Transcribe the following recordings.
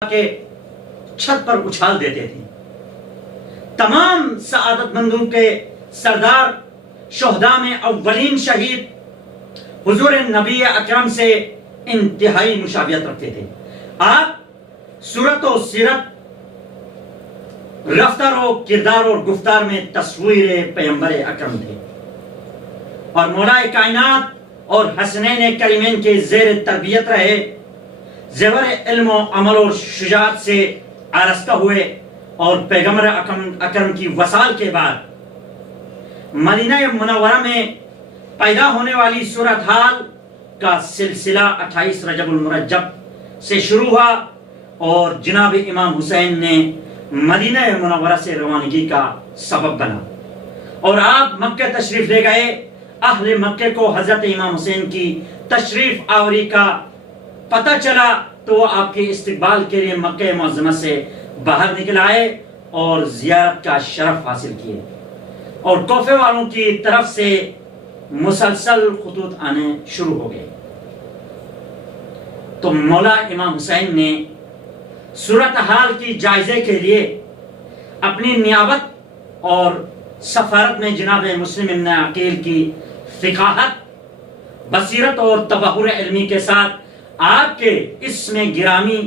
کے چھت پر اچھال دیتے تھے۔ تمام سعادت مندوں کے سردار شہداء میں اولین شہید حضور نبی اکرم سے انتہائی مشابہت رکھتے تھے۔ آپ صورت و سیرت، رفتار و کردار اور گفتار میں تصویر پیغمبر اکرم تھے، اور مولا کائنات اور حسنین کریمین کے زیر تربیت رہے، زیور علم و عمل اور شجاعت سے آراستہ ہوئے، اور پیغمبر اکرم کی وصال کے بعد مدینہ منورہ میں پیدا ہونے والی صورتحال کا سلسلہ 28 رجب المرجب سے شروع ہوا، اور جناب امام حسین نے مدینہ منورہ سے روانگی کا سبب بنا، اور آپ مکہ تشریف لے گئے۔ اہل مکہ کو حضرت امام حسین کی تشریف آوری کا پتہ چلا تو وہ آپ کے استقبال کے لیے مکہ معظمہ سے باہر نکل آئے اور زیارت کا شرف حاصل کیے، اور کوفے والوں کی طرف سے مسلسل خطوط آنے شروع ہو گئے۔ تو مولا امام حسین نے صورتحال کی جائزے کے لیے اپنی نیابت اور سفارت میں جناب مسلم ابن عقیل کی فقاہت، بصیرت اور تبحر علمی کے ساتھ آپ کے اسم گرامی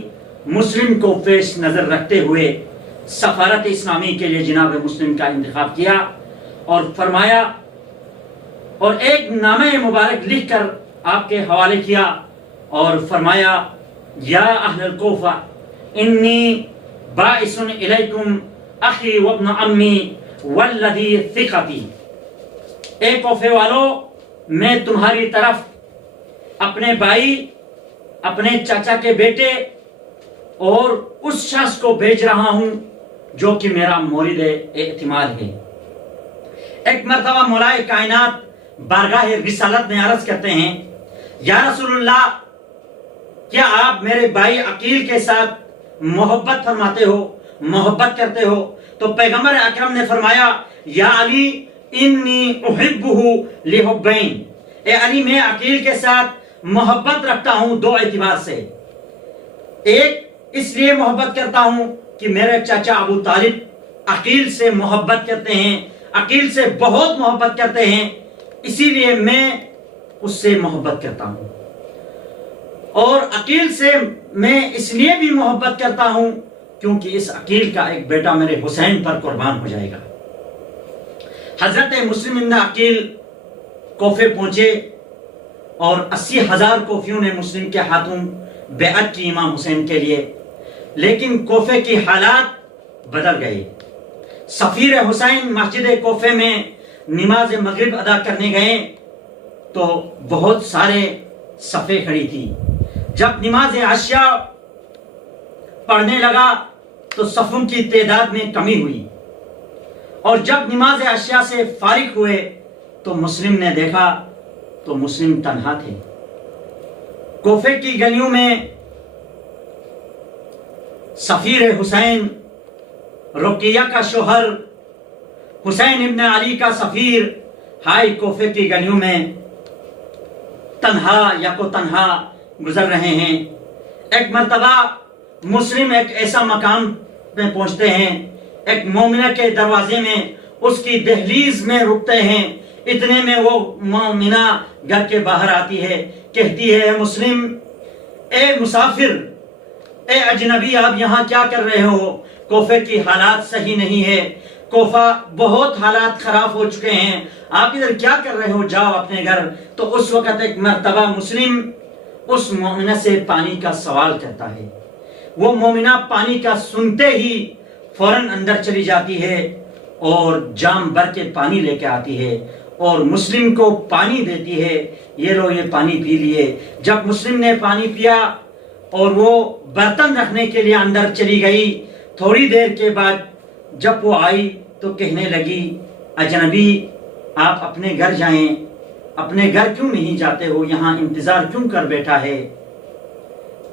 مسلم کو پیش نظر رکھتے ہوئے سفارت اسلامی کے لیے جناب مسلم کا انتخاب کیا، اور فرمایا، اور ایک نامہ مبارک لکھ کر آپ کے حوالے کیا، اور فرمایا، یا اہل الکوفہ انی باعث الیکم اخی وابن امی والذی ثقتی، اے کوفے والو، میں تمہاری طرف اپنے بھائی، اپنے چاچا کے بیٹے اور اس شخص کو بھیج رہا ہوں جو کہ میرا مورد اعتماد ہے۔ ایک مرتبہ مولا کائنات بارگاہ رسالت میں عرض کرتے ہیں، یا رسول اللہ، کیا آپ میرے بھائی عقیل کے ساتھ محبت فرماتے ہو، محبت کرتے ہو؟ تو پیغمبر اکرم نے فرمایا، یا علی انی احبہ لحبین، اے علی، میں عقیل کے ساتھ محبت رکھتا ہوں دو اعتبار سے۔ ایک، اس لیے محبت کرتا ہوں کہ میرے چاچا ابو طالب عقیل سے محبت کرتے ہیں، عقیل سے بہت محبت کرتے ہیں، اسی لیے میں اس سے محبت کرتا ہوں، اور عقیل سے میں اس لیے بھی محبت کرتا ہوں کیونکہ اس عقیل کا ایک بیٹا میرے حسین پر قربان ہو جائے گا۔ حضرت مسلم ابن عقیل کوفے پہنچے، اور 80,000 کوفیوں نے مسلم کے ہاتھوں بیعت کی امام حسین کے لیے، لیکن کوفے کی حالات بدل گئے۔ سفیر حسین مسجد کوفے میں نماز مغرب ادا کرنے گئے تو بہت سارے صفیں کھڑی تھی۔ جب نماز عشاء پڑھنے لگا تو صفوں کی تعداد میں کمی ہوئی، اور جب نماز عشاء سے فارغ ہوئے تو مسلم نے دیکھا تو مسلم تنہا تھے۔ کوفے کی گلیوں میں سفیر حسین، رقیہ کا شوہر، حسین ابن علی کا سفیر، ہائی کوفے کی گلیوں میں تنہا یکو تنہا گزر رہے ہیں۔ ایک مرتبہ مسلم ایک ایسا مقام میں پہنچتے ہیں، ایک مومنہ کے دروازے میں، اس کی دہلیز میں رکتے ہیں، اتنے میں وہ مومنہ گھر کے باہر آتی ہے، کہتی ہے، مسلم، اے مسافر، اے اجنبی، آپ یہاں کیا کر رہے ہو؟ کوفے کی حالات صحیح نہیں ہے، کوفہ بہت حالات خراب ہو چکے ہیں، آپ ادھر کیا کر رہے ہو؟ جاؤ اپنے گھر۔ تو اس وقت ایک مرتبہ مسلم اس مومنہ سے پانی کا سوال کرتا ہے، وہ مومنہ پانی کا سنتے ہی فوراً اندر چلی جاتی ہے اور جام بھر کے پانی لے کے آتی ہے، اور مسلم کو پانی دیتی ہے، یہ لو، یہ پانی پی لیے۔ جب مسلم نے پانی پیا اور وہ برتن رکھنے کے لیے اندر چلی گئی، تھوڑی دیر کے بعد جب وہ آئی تو کہنے لگی، اجنبی، آپ اپنے گھر جائیں، اپنے گھر کیوں نہیں جاتے ہو؟ یہاں انتظار کیوں کر بیٹھا ہے؟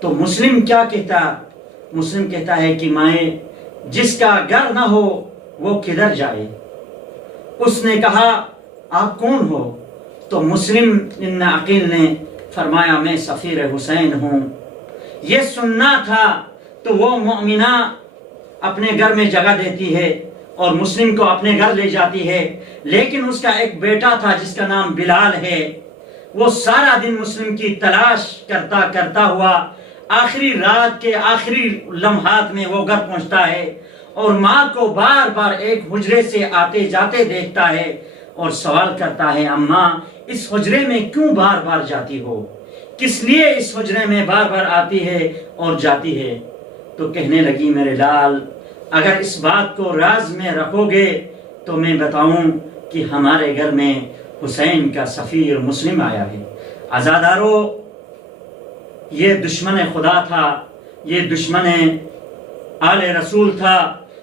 تو مسلم کیا کہتا؟ مسلم کہتا ہے کہ مائیں، جس کا گھر نہ ہو وہ کدھر جائے؟ اس نے کہا، آپ کون ہو؟ تو مسلم ابن عقیل نے فرمایا، میں سفیر حسین ہوں۔ یہ سننا تھا تو وہ مومنہ اپنے گھر میں جگہ دیتی ہے اور مسلم کو اپنے گھر لے جاتی ہے، لیکن اس کا ایک بیٹا تھا جس کا نام بلال ہے، وہ سارا دن مسلم کی تلاش کرتا ہوا آخری رات کے آخری لمحات میں وہ گھر پہنچتا ہے اور ماں کو بار بار ایک حجرے سے آتے جاتے دیکھتا ہے اور سوال کرتا ہے، اماں اس حجرے میں کیوں بار بار جاتی ہو؟ کس لیے اس حجرے میں بار بار آتی ہے اور جاتی ہے؟ تو کہنے لگی، میرے لال اگر اس بات کو راز میں رکھو گے تو میں بتاؤں کہ ہمارے گھر میں حسین کا سفیر مسلم آیا ہے۔ عزادارو، یہ دشمن خدا تھا، یہ دشمن آل رسول تھا۔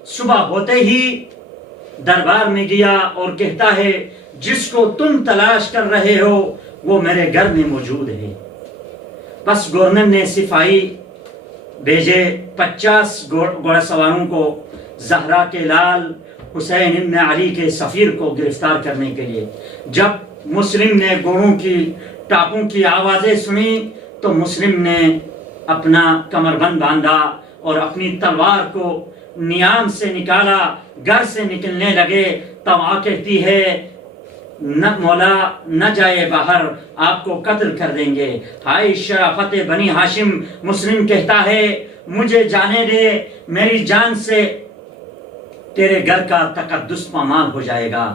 صبح ہوتے ہی دربار میں گیا اور کہتا ہے، جس کو تم تلاش کر رہے ہو وہ میرے گھر میں موجود ہے۔ بس گورنر نے سپاہی بھیجے 50 گھوڑا سواروں کو زہرا کے لال حسین ابن علی کے سفیر کو گرفتار کرنے کے لیے۔ جب مسلم نے گھوڑوں کی ٹاپوں کی آوازیں سنی تو مسلم نے اپنا کمربند باندھا اور اپنی تلوار کو نیام سے نکالا، گھر سے نکلنے لگے۔ توا کہتی ہے، نہ مولا نہ جائے باہر، آپ کو قتل کر دیں گے۔ ہائے شرافت بنی ہاشم، مسلم کہتا ہے، مجھے جانے دے، میری جان سے تیرے گھر کا تقدس پامال ہو جائے گا۔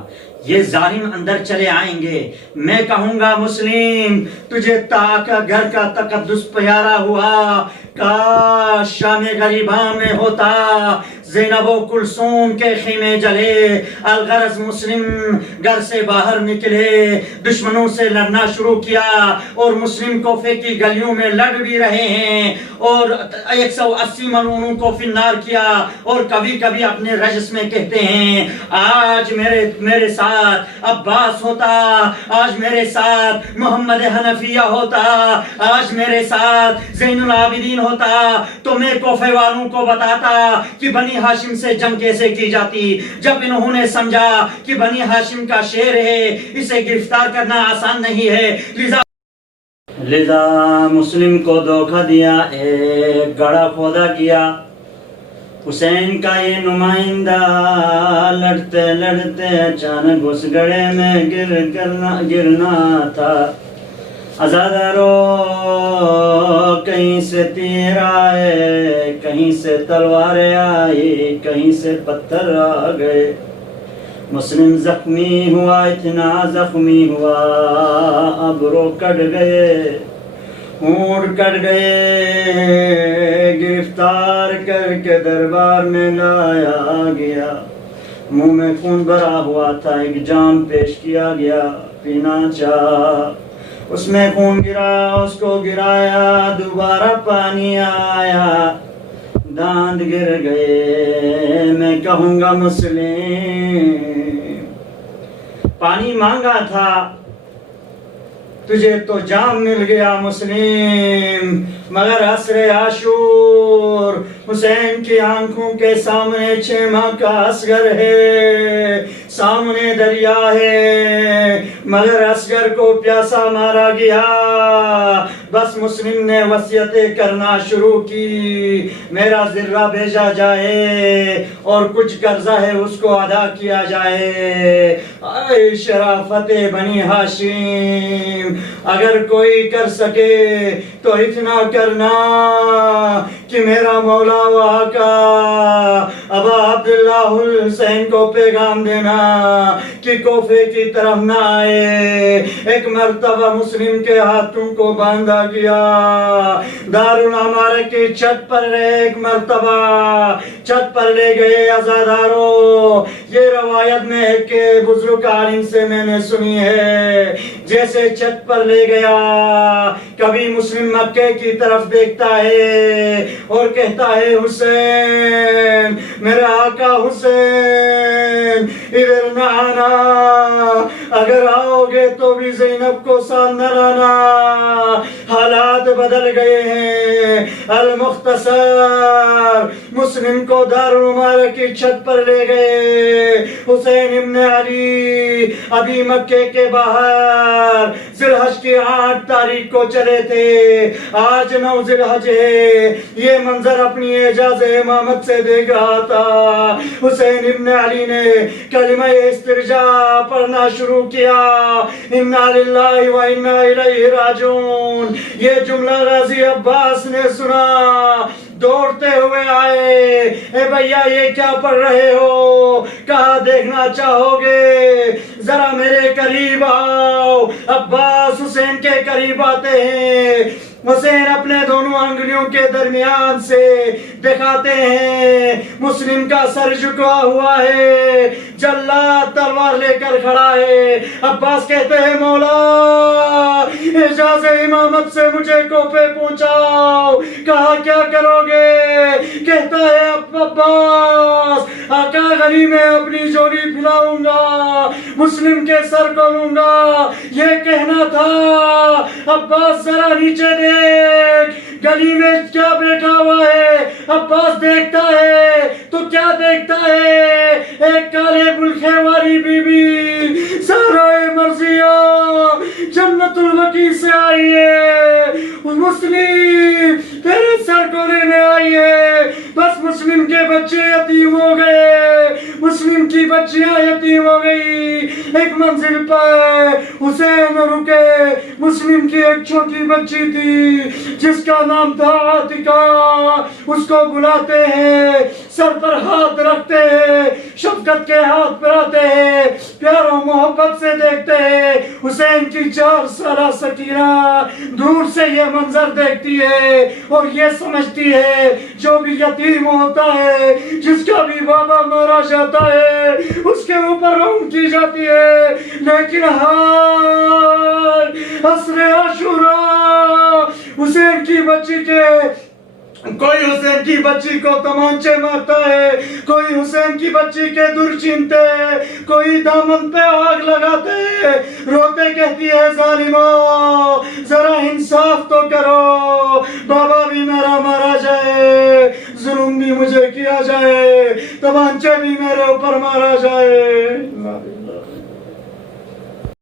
یہ ظالم اندر چلے آئیں گے، میں کہوں گا مسلم تجھے کا گھر کا تقدس پیارا ہوا، کاش شام غریباں میں ہوتا، زینب و کلثوم کے خیمے جلے۔ الغرض مسلم گھر سے باہر نکلے، دشمنوں سے لڑنا شروع کیا اور مسلم کوفے کی گلیوں میں لڑ بھی رہے ہیں اور 180 ملعونوں کو فنار کیا، اور کبھی کبھی اپنے رجس میں کہتے ہیں، آج میرے ساتھ عباس ہوتا، آج میرے ساتھ محمد حنفیہ ہوتا، آج میرے ساتھ زین العابدین ہوتا تو میں کوفے والوں کو بتاتا کہ بنی ہاشم سے جنگ کیسے کی جاتی۔ جب انہوں نے سمجھا کہ بنی ہاشم کا شیر ہے، اسے گرفتار کرنا آسان نہیں ہے، لذا مسلم کو دھوکہ دیا، ایک گڑھا کھودا کیا۔ حسین کا یہ نمائندہ لڑتے لڑتے اچانک اس گڑھے میں گرنا تھا۔ عزادارو، کہیں سے تیر آئے، کہیں سے تلواریں آئی، کہیں سے پتھر آ گئے۔ مسلم زخمی ہوا، اتنا زخمی ہوا، ابرو کٹ گئے، ہونٹ کٹ گئے، گرفتار کر کے دربار میں لایا گیا۔ منہ میں خون بھرا ہوا تھا، ایک جام پیش کیا گیا، پینا چاہا، اس میں خون گرا، اس کو گرایا، دوبارہ پانی آیا، داند گر گئے۔ میں کہوں گا مسلم، پانی مانگا تھا، تجھے تو جام مل گیا مسلم، مگر عصر عاشور حسین کی آنکھوں کے سامنے 6 ماہ کا اصغر ہے، سامنے دریا ہے، مگر اصغر کو پیاسا مارا گیا۔ بس مسلم نے وصیتیں کرنا شروع کی، میرا ذرہ بھیجا جائے اور کچھ قرضہ ہے اس کو ادا کیا جائے۔ اے شرافت بنی ہاشم، اگر کوئی کر سکے تو اتنا کرنا کہ میرا مولا و آقا ابا عبداللہ الحسین کو پیغام دینا کہ کوفے کی طرف نہ آئے۔ ایک مرتبہ مسلم کے ہاتھوں کو باندھا گیا، دارالعمارہ کی چھت پر ایک مرتبہ چھت پر لے گئے۔ عزادارو، یہ روایت میں ہے کہ بزرگ عالم سے میں نے سنی ہے، جیسے چھت پر لے گیا، کبھی مسلم مکے کی طرف دیکھتا ہے اور کہتا ہے، حسین، میرا آقا حسین، ادھر نہ آنا، اگر آؤ گے تو بھی زینب کو ساتھ نہ لانا، حالات بدل گئے ہیں۔ المختصر مسلم کو دارالمبارک کی چھت پر لے گئے۔ حسین ابن علی ابھی مکے کے باہر ذی الحج کی 8 تاریخ کو چلے تھے، آج 9 ذی الحج ہے۔ یہ منظر اپنی اعجاز امامت سے دیکھ رہا تھا۔ حسین ابن علی نے کلمہ استرجاع پڑھنا شروع کیا، انا للہ و انا الیہ راجعون۔ یہ جملہ غازی عباس نے سنا، دوڑتے ہوئے آئے، اے بھیا یہ کیا پڑھ رہے ہو؟ کہا دیکھنا چاہو گے؟ ذرا میرے قریب آؤ۔ عباس حسین کے قریب آتے ہیں، حسین اپنے دونوں انگلیوں کے درمیان سے دکھاتے ہیں، مسلم کا سر جھکا ہوا ہے، جلاد تلوار لے کر کھڑا ہے۔ عباس کہتے ہیں مولا اعجاز امامت سے مجھے کوفے پہنچاؤ۔ کہا کیا کرو گے؟ کہتا ہے عباس آقا غنی میں اپنی جوڑی پھیلاؤں گا، مسلم کے سر کو لوں گا، یہ کہنا تھا۔ عباس ذرا نیچے دیکھ، گلی میں کیا بیٹھا ہوا ہے؟ عباس دیکھتا ہے تو کیا دیکھتا ہے؟ ایک کالے بلخے والی بی بی سہرائے مرضیہ جنت البقیع سے آئی ہے، مسلم تیرے سر کو لینے آئی ہے۔ بس مسلم کے بچے یتیم ہو گئے، مسلم کی بچیاں یتیم ہو گئی۔ ایک منزل پر حسین رکے، مسلم کی ایک چھوٹی بچی تھی جس کا نام تھا عاتقہ، اس کو بلاتے ہیں، سر پر ہاتھ رکھتے ہیں، شفقت کے ہاتھ پھراتے ہیں، پیار و محبت سے دیکھتے ہیں۔ حسین کی 4 سالہ سکینہ دور سے یہ منظر دیکھتی ہے اور یہ سمجھتی ہے جو بھی یتیم ہوتا ہے، جس کا بھی بابا مارا جاتا ہے، اس کے اوپر رحم کی جاتی ہے۔ لیکن عصر عاشوراء حسین کی بچی کے کوئی حسین کی بچی کو تمانچے مارتا ہے، کوئی حسین کی بچی کے در چھینتے، کوئی دامن پہ آگ لگاتے، روتے کہتی ہے ظالموں ذرا انصاف تو کرو، بابا بھی میرا مارا جائے، ظلم بھی مجھے کیا جائے، تمانچے بھی میرے اوپر مارا جائے۔